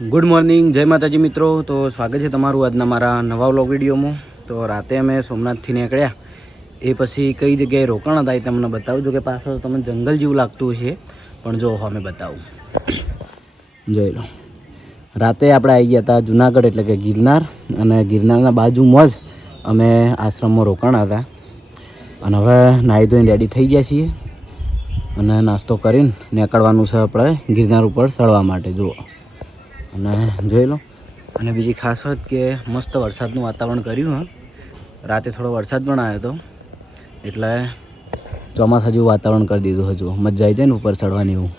Good morning, જય માતાજી મિત્રો. તો સ્વાગત છે તમારું આજના મારા નવા વ્લોગ વિડીયોમાં. તો રાતે અમે સોમનાથથી નીકળ્યા, એ પછી કઈ જગ્યાએ રોકાણ હતા એ તમને બતાવું. જો કે પાછળ તમને જંગલ જેવું લાગતું છે, પણ જો અમે બતાવું, જોઈ લો. રાતે આપણે આવી ગયા હતા જુનાગઢ, એટલે કે ગિરનાર, અને ગિરનારના બાજુમાં જ અમે આશ્રમમાં રોકાણ હતા. અને હવે નાહી ધોઈને રેડી થઈ ગયા છીએ અને નાસ્તો કરીને નીકળવાનું છે આપણે ગિરનાર ઉપર ચડવા માટે. જુઓ અને જોઈ લો. અને બીજી ખાસ વાત કે મસ્ત વરસાદનું વાતાવરણ કર્યું. હા, રાતે થોડો વરસાદ પણ આવ્યો હતો, એટલે ચોમાસા જેવું વાતાવરણ કરી દીધું. હજુ મજા આવી જાય ને ઉપર ચડવાની એવું.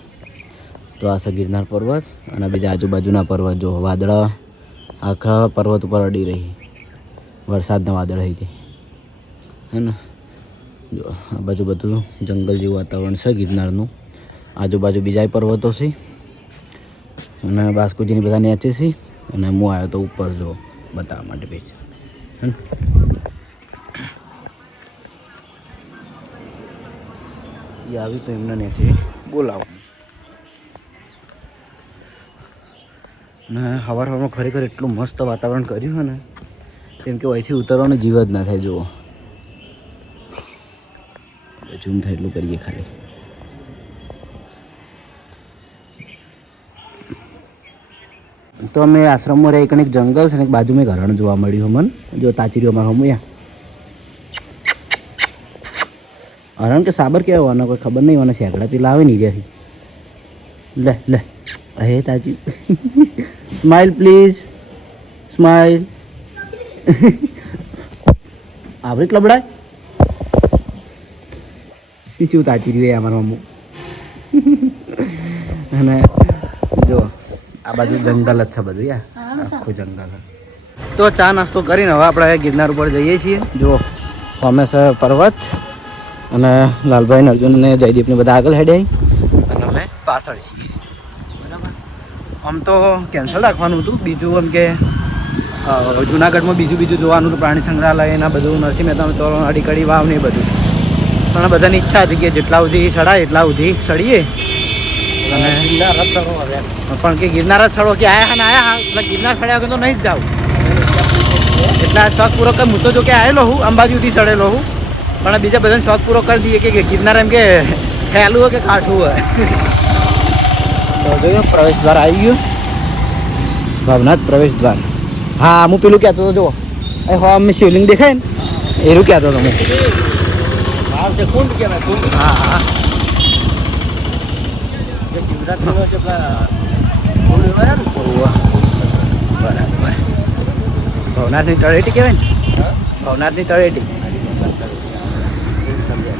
તો આ છે ગિરનાર પર્વત, અને બીજા આજુબાજુના પર્વત. જો વાદળા આખા પર્વત ઉપર અડી રહી, વરસાદના વાદળ હતી હે ને. જો આ બાજુ બધું જંગલ જેવું વાતાવરણ છે ગિરનારનું. આજુબાજુ બીજા પર્વતો છે, અને બાસ્કુજીની બધા નેચે છે. અને હું આવ્યો તો ઉપર જો બતાવવા માટે પછી એ આવી તો એમને નેચે બોલાવો. અને સવારમાં ખરેખર એટલું મસ્ત વાતાવરણ કર્યું છે ને, કેમ કે અહીંથી ઉતરવાનું જીવ જ ના થાય. જુઓ, ઝૂમ થાય એટલું કરીએ ખાલી. તો અમે આશ્રમમાં રહી, એક જંગલ છે ને એક બાજુમાં એક હરણ જોવા મળ્યું મને. જો તાચીરીઓ અમારા હમું હરણ કે સાબર કેવા હોવાના કોઈ ખબર નહીં. મને શેકડા પેલા આવે નહીં ત્યાંથી. લે લે હે તાજી, સ્માઈલ પ્લીઝ, સ્માઈલ. આવડી લબડાય શું તાચી રહ્યું અમારા હમું. અને જો આ બાજુ જંગલ જ છે બધું, યાર આખું જંગલ. તો ચા નાસ્તો કરીને હવે આપણે ગિરનાર ઉપર જઈએ છીએ. જુઓ અમે છે પર્વત, અને લાલભાઈ અર્જુન અને જયદીપને બધા આગળ હેડ્યા, અને અમે પાછળ છીએ. બરાબર. આમ તો કેન્સલ રાખવાનું હતું બીજું, એમ કે જુનાગઢમાં બીજું જોવાનું હતું, પ્રાણી સંગ્રહાલય એના બધું, નરસિંહ મહેતાનું તો અડીકડી વાવ ને એ બધું. પણ બધાની ઈચ્છા હતી કે જેટલા સુધી ચડાય એટલા સુધી ચડીએ. અને પણ કે ગિરનાર જ ચડો કે આયા ને આયા, એટલે ગિરનાર ચડ્યા વગર તો નહીં જ જાઉં. એટલે આ શોખ પૂરો કરી. હું તો જો કે આવેલો હું, અંબાજીથી ચડેલો હું, પણ બીજા બધાને શોખ પૂરો કરી દઈએ કે ગિરનાર એમ કે હેલું હોય કે કાઠું હોય. તો જોયું પ્રવેશ દ્વાર આવી ગયું, ભવનાથ પ્રવેશ દ્વાર. હા, હું પેલું કહેતો હતો, જુઓ એ હો અમે શિવલિંગ દેખાય ને એવું કહેતો હતો હું. કુંડ કહેવાય, કુંડ. હા હા, બરાબર. ભવનાથની તળેટી કહેવાય ને, ભવનાથની તળેટી.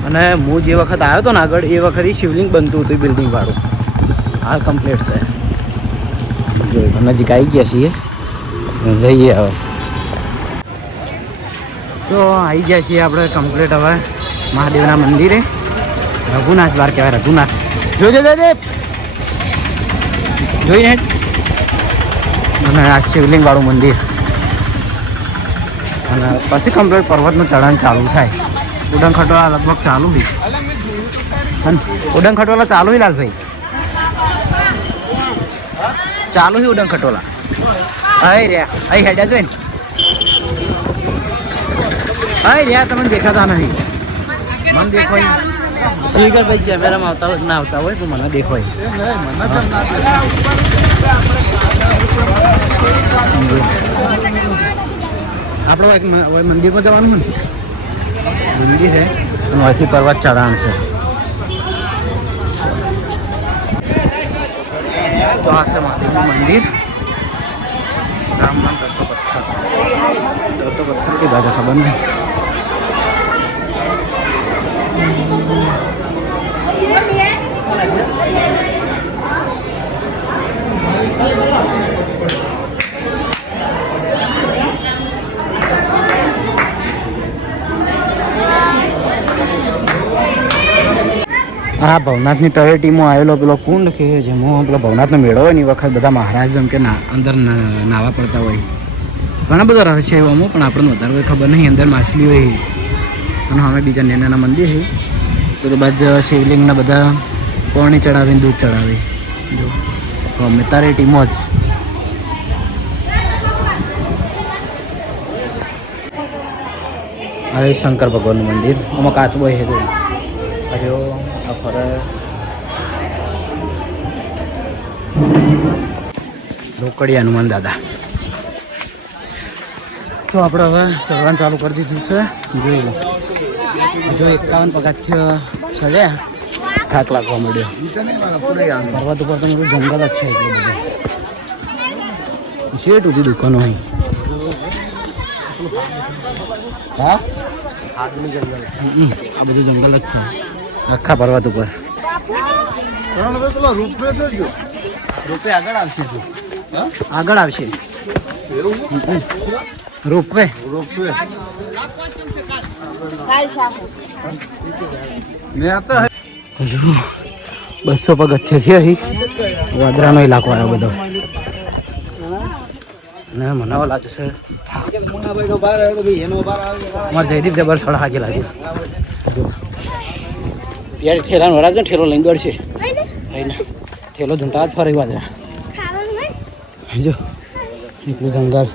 અને હું જે વખત આવ્યો હતો ને આગળ, એ વખત એ શિવલિંગ બનતું હતું બિલ્ડિંગ વાળું. હાલ કમ્પ્લીટ છે. જોઈ નજીક આવી ગયા છીએ, જઈએ હવે. તો આવી ગયા છીએ આપણે કમ્પ્લીટ હવે મહાદેવના મંદિરે. રઘુનાથ દ્વાર કહેવાય, રઘુનાથ. જોજો દેવ જોઈને. અને આ શિવલિંગ વાળું મંદિર, અને પછી કમ્પ્લીટ પર્વતનું ચઢાણ ચાલુ થાય. ઉડન ખટોલા લગભગ ચાલુ છે. ઉડન ખટોલા ચાલુ છે લાલભાઈ, ચાલુ છે ઉડન ખટોલા. અહીં રહ્યા, અહીં હેડ્યા જોઈ ને, અહીં રહ્યા. તમને દેખાતા નહીં, મને દેખવાય. ઠીક છે ભાઈ, કેમેરામાં આવતા હોય ના આવતા હોય તો મને દેખવાય. આપણે મંદિરમાં જવાનું ને, મંદિર છે અને અહીંથી પર્વત ચઢાણ છે. તો આ છે મહાદેવનું મંદિર. રામ નામ દત્તો પથ્થર की बात है, खबर नहीं. આ ભવનાથની તળેટીમાં આવેલો પેલો કુંડ કે જેમાં પેલો ભવનાથનો મેળો હોય ને એ વખત બધા મહારાજ જેમ કે અંદર નાવા પડતા હોય. ઘણા બધા રહસ્ય એવામાં, પણ આપણને વધારે કોઈ ખબર નહીં. અંદર માછલી હોય, અને અમે બીજા નાના મંદિર છે. તો બાદ શિવલિંગના બધા પાણી ચડાવીને દૂધ ચડાવે. જો અમે તળેટીમાં જ આ શંકર ભગવાનનું મંદિર આમાં કાચબો છે તો હજો આ ફરે રોકડી હનુમાન દાદા. તો આપણે હવે ચડવાનું ચાલુ કરી દીધું છે. જોઈ લો જો 51 પગથિયાં ચડ્યા થાક લાગવા માંડ્યો. પર્વત ઉપર તો બધું જંગલ જ છે એટલે બધું શેઠ ઉધી દુકાનો અહીં. હા આ બધું જંગલ જ છે આખા પર્વત ઉપર. રોપવે આગળ આવશે. આગળ આવશે રોપવે. હજુ 200 પગથિયાં છે અહીં. વાદરાનો ઇલાકો આવ્યો બધો ને મનાવા લાગશે. અમારે જયદીપ જબર સળ હાજે લાગે યાર. ઠેલાનો વરાગ ને ઠેલો લઈને દોડશે. ઠેલો ઝૂંટા જ ફરી વાદરા. જો એટલું જંગલ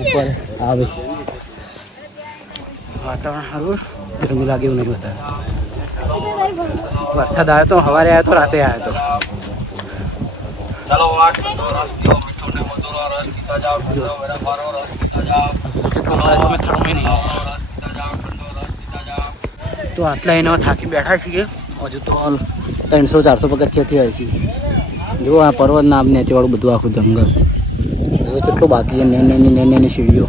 ઉપર આવે. વાતાવરણ સારું, ગરમી લાગે એવું નહીં વધારે. વરસાદ આવ્યો તો સવારે આવ્યો તો રાતે આવ્યો તો. તો આટલા એના થાકી બેઠા છીએ. હજુ તો 300-400 પગથિયાં થયા છીએ. જો આ પર્વત ના નેચેવાળું બધું આખું જંગલ. હવે કેટલું બાકી છે. નેની સીડીઓ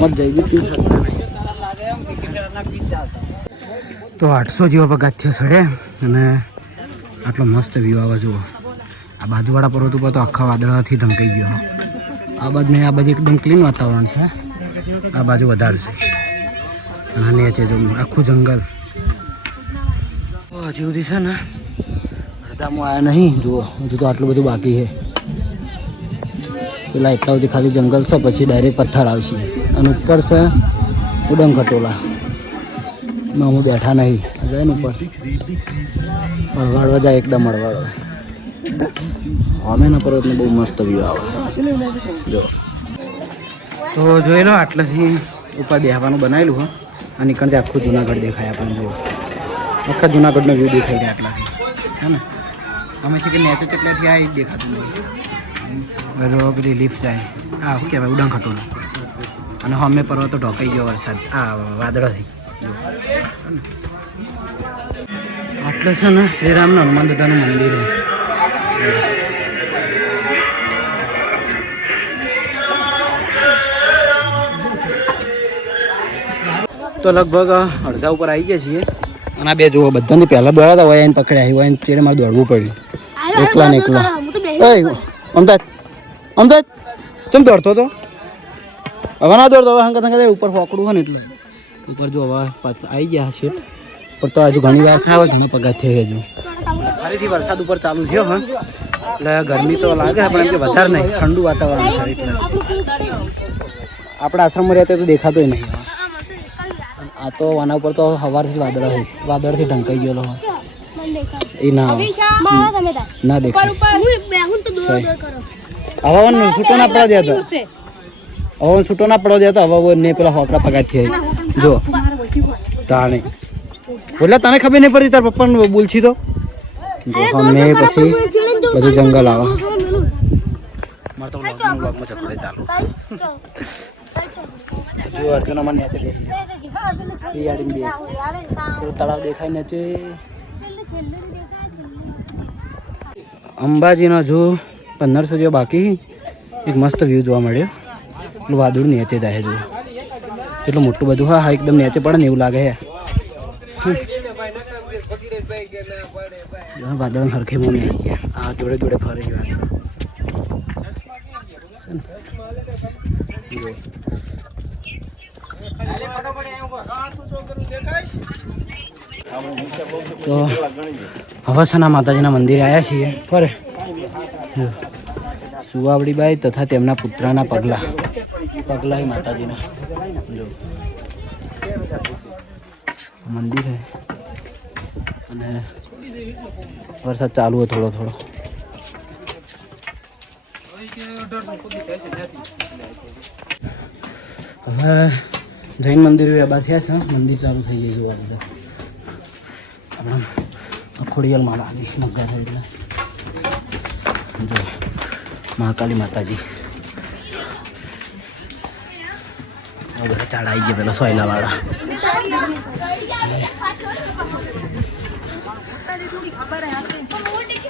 મત જઈ. તો 800 જેવા પગથિયાં ચડે અને આટલો મસ્ત વ્યૂ આવે. જુઓ આ બાજુવાળા પર્વત ઉપર તો આખા વાદળાથી ઢંકાઈ ગયો. આ બાજુ ને આ બાજુ એકદમ ક્લીન વાતાવરણ છે. આ બાજુ વધારે છે અને નીચે જો આખું જંગલ. હજુ સુધી છે ને અડધામાં આવ્યા નહીં. જુઓ હજુ તો આટલું બધું બાકી છે. પેલા એટલા સુધી ખાલી જંગલ છે, પછી ડાયરેક્ટ પથ્થર આવશે અને ઉપર છે ઉડંગ ખટોલા. અમે બેઠા નહીં જાય ને ઉપર અળવાડવા જાય એકદમ અળવાડવા. અમે ના પર્વતને બહુ મસ્ત વ્યૂ આવે. જો તો જોઈ લો આટલાથી ઉપર બેહવાનું બનાવેલું હોય અને નીકળતે આખું જુનાગઢ દેખાય આપણને. જો આખા જુનાગઢનો વ્યૂ દેખાઈ જાય આટલાથી, હે ને. અમે છે કે નેચર કેટલાથી આ જ દેખાતું નહીં. બધો પેલી લિફ્ટ જાય. આ શું કહેવાય ઉડંગ ખટોલું. અને અમે પર્વતો ઢોકાઈ ગયો વરસાદ આ વાદળાથી. આટલે છે ને શ્રીરામનું હનુમાન દાદાનું મંદિર છે. તો લગભગ અડધા ઉપર આવી ગયા છીએ. અને આ બે જુઓ બધાની પહેલાં દોડાતા હોય એને પકડ્યા હોય એને ચેડે મારે દોડવું પડ્યું એકલા ને એકલા. અમદાવાદ કેમ દોડતો હતો? હવે ના દોડતો. હવે હંકા હંકા ઉપર ફોકડું હોય ને એટલે ઉપર જો હવે આવી ગયા છે. પણ તો હજુ ઘણી વાર આવે ઘણા પગથિયાં હજુ. ફરીથી વરસાદ ઉપર ચાલુ થયો. હા એટલે ગરમી તો લાગે પણ એમ કે વધારે નહીં, ઠંડુ વાતાવરણ છે એટલે. આપણા આશ્રમમાં રહેતા તો દેખાતોય નહીં. આ તો આના ઉપર તો સવારથી વાદળથી ઢંકાઈ ગયેલો હોય. એ ના ના દેખાય. હવે છૂટો ના પડવા દેતો. હવે છૂટો ના પડવા દેતો. હવે ને પેલા હોકડા પગથિયાં જો તાણે એટલે તને ખબર નહીં પડતી. તાર પપ્પાને બોલછી તો અમે પછી બધું જંગલ આવે. મારે તો વ્લોગમાં ચકડે ચાલુ. જો અર્જુનમાં નેચે બેસી તળાવ દેખાય નેચે. અંબાજીનો હજુ 1500 જેવો બાકી. એક મસ્ત વ્યૂ જોવા મળ્યો. એટલું વાદળું નેચે જાય. જુઓ કેટલું મોટું બધું. હા એકદમ નેચે પડે ને એવું લાગે છે. વાદળ હરખે મોને આવી ગયા. આ જોડે જોડે ફરે ગયા. તો હવાસના માતાજીના મંદિરે આવ્યા છીએ. ફરે સુવાવડીબાઈ તથા તેમના પુત્રના પગલા માતાજીના જો મંદિર છે. અને વરસાદ ચાલુ હોય થોડો થોડો. હવે જૈન મંદિર વ્યાબા થયા છે, મંદિર ચાલુ થઈ જાય જોવા બધા આપણા ખોડિયાલમાં આવી મગ્ગા સાઈડના જો મહાકાલી માતાજી બધા ચાડા આવી ગયા પેલા સોયલાવાળા.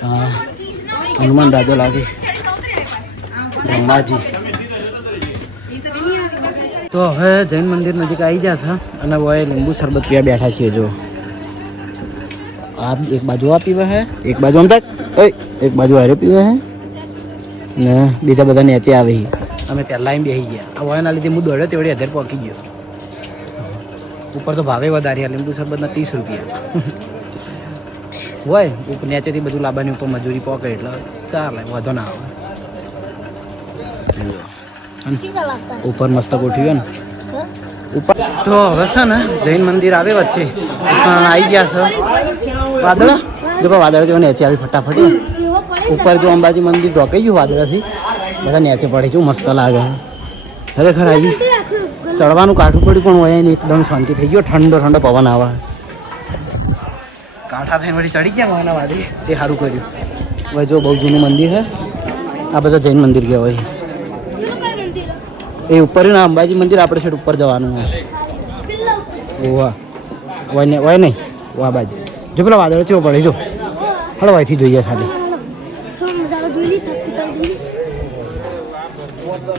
હા હનુમાન દાદો લાગે બ્રહ્માજી. તો હવે જૈન મંદિર નજીક આવી જશે અને वो લીંબુ શરબત પીવા બેઠા છીએ. જો આ એક બાજુ આ પીવે છે, એક બાજુ આમ તક એક બાજુ હારે પીવે છે ને બીજા બધા નીચે આવે છે. અમે પહેલાં બેસી ગયા. આ વયના લીધે હું દોડ્યો તેવડે હજાર પહોંચી ગયો. ઉપર તો ભાવે વધારે લીંબુ શરબતના 30 રૂપિયા હોય. નીચેથી બધું લાવવાની ઉપર મજૂરી પોકે એટલે ચાલે, વધો ના આવે. ઉપર મસ્ત ગોઠવ્યું ને ઉપર. તો હવે છે ને જૈન મંદિર આવે વચ્ચે આવી ગયા છે વાદળ. જો વાદળ જો નીચે આવી ફટાફટી ઉપર જો અંબાજી મંદિર ઢોકાઈ ગયું વાદળથી, બધા નીચે પડી છું. મસ્ત લાગે ખરેખર. આવી ચડવાનું કાઠું પડ્યું પણ હોય ને એકદમ શાંતિ થઈ ગયો. ઠંડો ઠંડો પવન આવે. કાંઠા થઈને વળી ચડી ગયા માના વાદે, તે સારું કર્યું. હવે જો બહુ જૂનું મંદિર છે. આ બધા જૈન મંદિર કહેવાય. એ ઉપર ને અંબાજી મંદિર આપણે સાઈડ ઉપર જવાનું હોય. હોય નહીં વાહ બાજુ જો પેલા વાદળ ચેવો પડે. જો હળવાઈથી જોઈએ ખાલી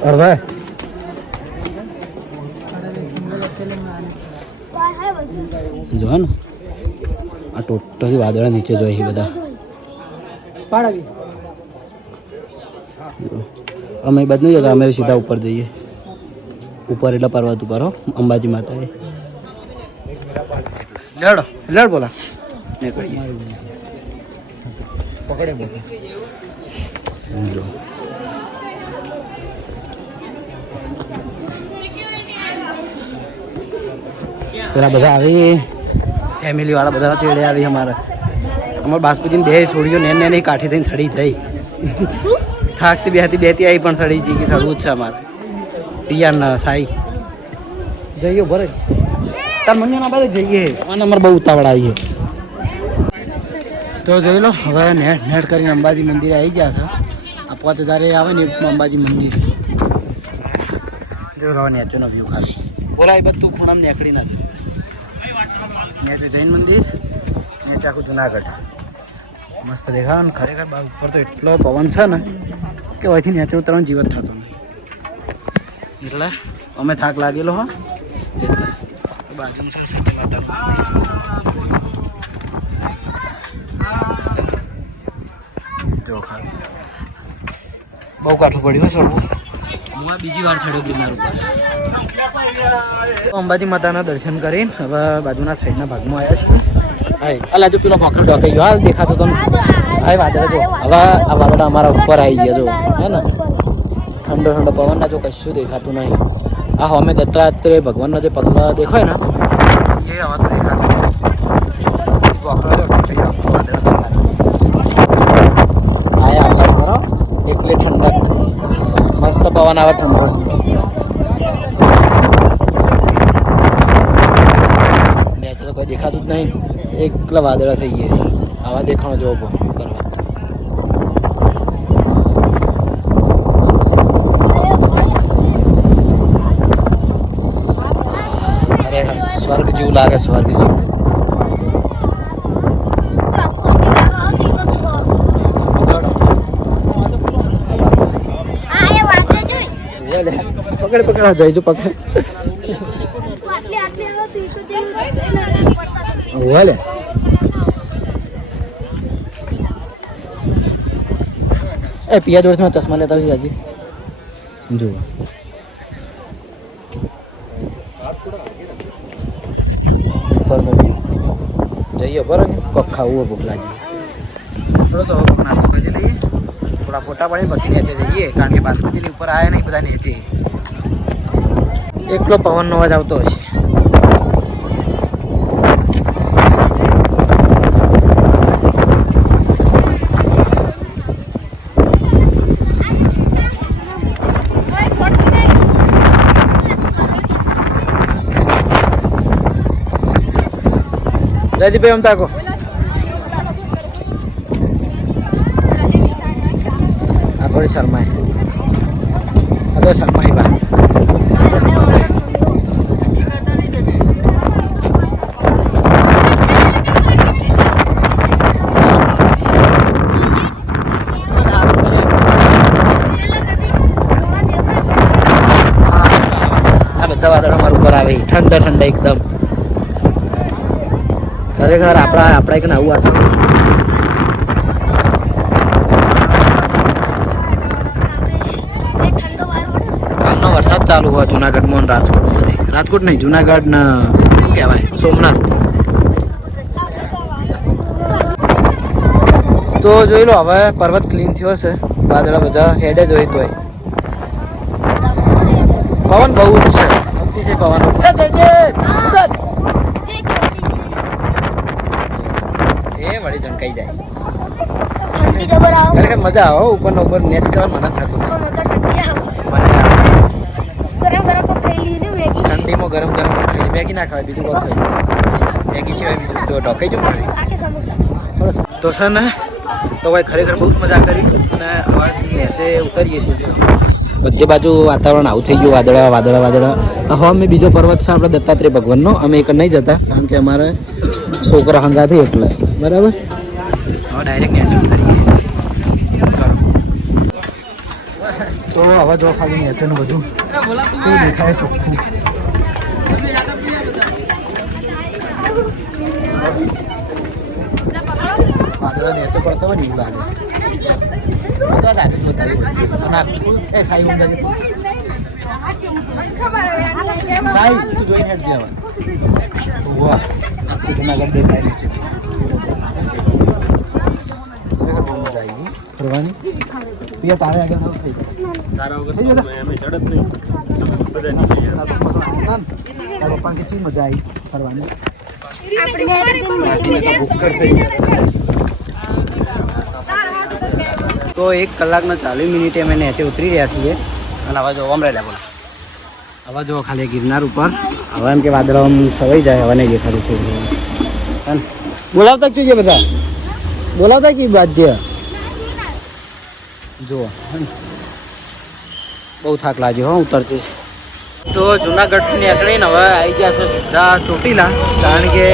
હળવાય. જો ને આ ટોટલી વાદળા નીચે જોઈએ બધા. અમે બાજુ નહીં જતા, અમે સીધા ઉપર જઈએ. ઉપર એટલે પર્વત ઉપર હો અંબાજી માતા. લેડો લેડ બોલા પકડે જો પેલા બધા આવી ફેમિલી વાળા બધા ચેડે આવી. અમારા બાસ્કુજીને બે છોડીઓ ને નહીં કાઠી થઈને સડી જઈ. થાકતી બેહતી આવી પણ સડી જઈ કે સડવું જ છે અમારે. પિયાર સાઈ જઈએ ભરે તાર મમ્મી ના બાદ જઈએ. અને અમારે બહુ ઉતાવળ આવીએ. તો જોઈ લો હવે નેટ કરીને અંબાજી મંદિરે આવી ગયા છે. આ 5000 આવે ને અંબાજી મંદિર જો રહો નેચોનો વ્યૂ ખાલી. બોલાય બધું ખૂણામાં નીકળી નથી. નેચે જૈન મંદિર, નેચે આખું જુનાગઢ મસ્ત દેખાવ ને. ખરેખર ઉપર તો એટલો પવન છે ને કે અહીંથી નીચે ઉતરવાનું જીવત થતો નહીં. એટલે અમે થાક લાગેલો હા બાજુ જો ખાલી બહુ કાઠું પડ્યું ચડવું. હું આ બીજી વાર ચડ્યો ગિરનાર ઉપર. અંબાજી માતાના દર્શન કરીને હવે બાજુના સાઈડના ભાગમાં આવ્યા છીએ. હા અલા જો પેલો ફોકર ડોકાઈ ગયો. હા દેખાતો તો હા વાદળ જો. હવે આ વાદળ અમારા ઉપર આવી ગયા જો હે ને. ઠંડો ઠંડો પવન ના જો કશું દેખાતું નહીં. આ અમે દત્તાત્રેય ભગવાનના જે પગલા દેખાય ને એ હવે તો દેખાતું નહીં. આયા બરો એકલી ઠંડક મસ્ત પવન આવે ઠંડો. નીચે તો કોઈ દેખાતું જ નહીં. એકલા વાદળા થઈ ગયા. આવા દેખાણો જોવો પર્વત. સ્વર્ગ જેવું લાગે. સ્વર્ગ જેવું. પકડ પકડ જાય જો પકડ. વાલે એ પિયા જોડે ચશ્મા લેતા હોય આજે જો. જઈએ બરાબર કોક ખાવું ભૂખ લાગી. થોડો તો કોક નાસ્તો કરી લઈએ. થોડા ફોટા પાડીને પછી નીચે જઈએ કારણ કે બાસ્કુજીની ઉપર આવ્યા નહીં બધા નીચે. એકલો પવનનો અવાજ આવતો હશે. દાદીભાઈ આમ તાકો. આ થોડી શરમાય. આ તો શરમાય બા. વાદળો મારા ઉપર આવે ઠંડા ઠંડા એકદમ. ખરેખર આપણા એક આવું વાતાવરણ. કાલનો વરસાદ ચાલુ હોય જુનાગઢમાં અને રાજકોટમાં બધે. રાજકોટ નહીં, જુનાગઢ ને શું કહેવાય, સોમનાથ. તો જોઈ લો હવે પર્વત ક્લીન થયો છે. વાદળા બધા હેડે જોઈ તોય પવન બહુ જ છે. પવન એ વળી ઢંકાઈ જાય. ખરેખર મજા આવે ઉપર ને ઉપર નેચ જવાનું મને થતું. ઠંડીમાં ગરમ ગરમ ખાઈ મેગી ના ખાવાય, બીજું કોઈ ખાઈ મેગી સિવાય બીજું તો ઢોકાઈ જવું પડે. તો છે ને તો ભાઈ ખરેખર બહુ જ મજા કરી અને અવાજ નેચે ઉતરીએ છીએ. બધી બાજુ વાતાવરણ આવું થઈ ગયું, વાદળા વાદળા વાદળા. હવે અમે બીજો પર્વત છે આપણે દત્તાત્રેય ભગવાનનો, અમે એક નહીં જતા કારણ કે અમારે છોકરા હંગાથી એટલે બરાબર. હવે ડાયરેક્ટ નેચે ઉતરીએ. તો હવે જો ખાલી નેચરનું બધું કેવું દેખાય ચોખ્ખું. વાદળા નેચે પડતા હોય ને એવું લાગે. જુનાગઢ દેખાય છે. બહુ મજા આવી ગઈ ફરવાની. તારે આગળ પપ્પા કેટલી મજા આવી ફરવાની. તો 1 કલાકના 40 મિનિટે અમે નીચે ઉતરી રહ્યા છીએ અને હવે જો આમ રેડા બોલા. હવે જો ખાલી ગિરનાર ઉપર હવે એમ કે વાદળો સવાઈ જાય. હવે નહીં દેખાડું છું. બોલાવતા જ જોઈએ બધા, બોલાવતા કે બાજ્ય જુઓ. બહુ થાક લાગ્યો હો ઉતરતી. તો જુનાગઢથી નીકળીને હવે આવી ગયા છે સીધા ચોટીલા, કારણ કે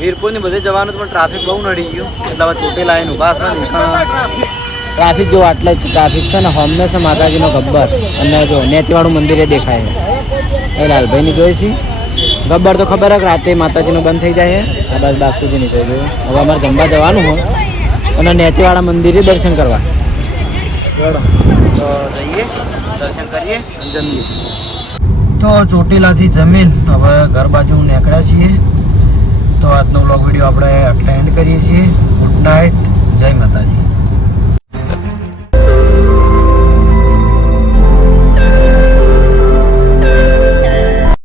વીરપુરની બધે જવાનું પણ ટ્રાફિક બહુ નડી ગયું એટલે હવે ચોટીલા આવીને ઊભા છે. ટ્રાફિક જો આટલા જ ટ્રાફિક છે ને. હમને છે માતાજીનો ગબ્બર અને જો નેતીવાળું મંદિરે દેખાય એ લાલભાઈની જોઈ છે. ગબ્બર તો ખબર જ રાતે માતાજીનું બંધ થઈ જાય. આ બસ બાસ્તુજી નહીં થઈ ગયું. હવે અમારે જમવા જવાનું હોય અને નેતીવાળા મંદિરે દર્શન કરવા. તો જઈએ દર્શન કરીએ અને જમીએ. તો ચોટીલાથી જમીન હવે ઘર બાજુ નીકળ્યા છીએ. તો આજનો વ્લોગ વિડીયો આપણે આટલા એન્ડ કરીએ છીએ. Good night.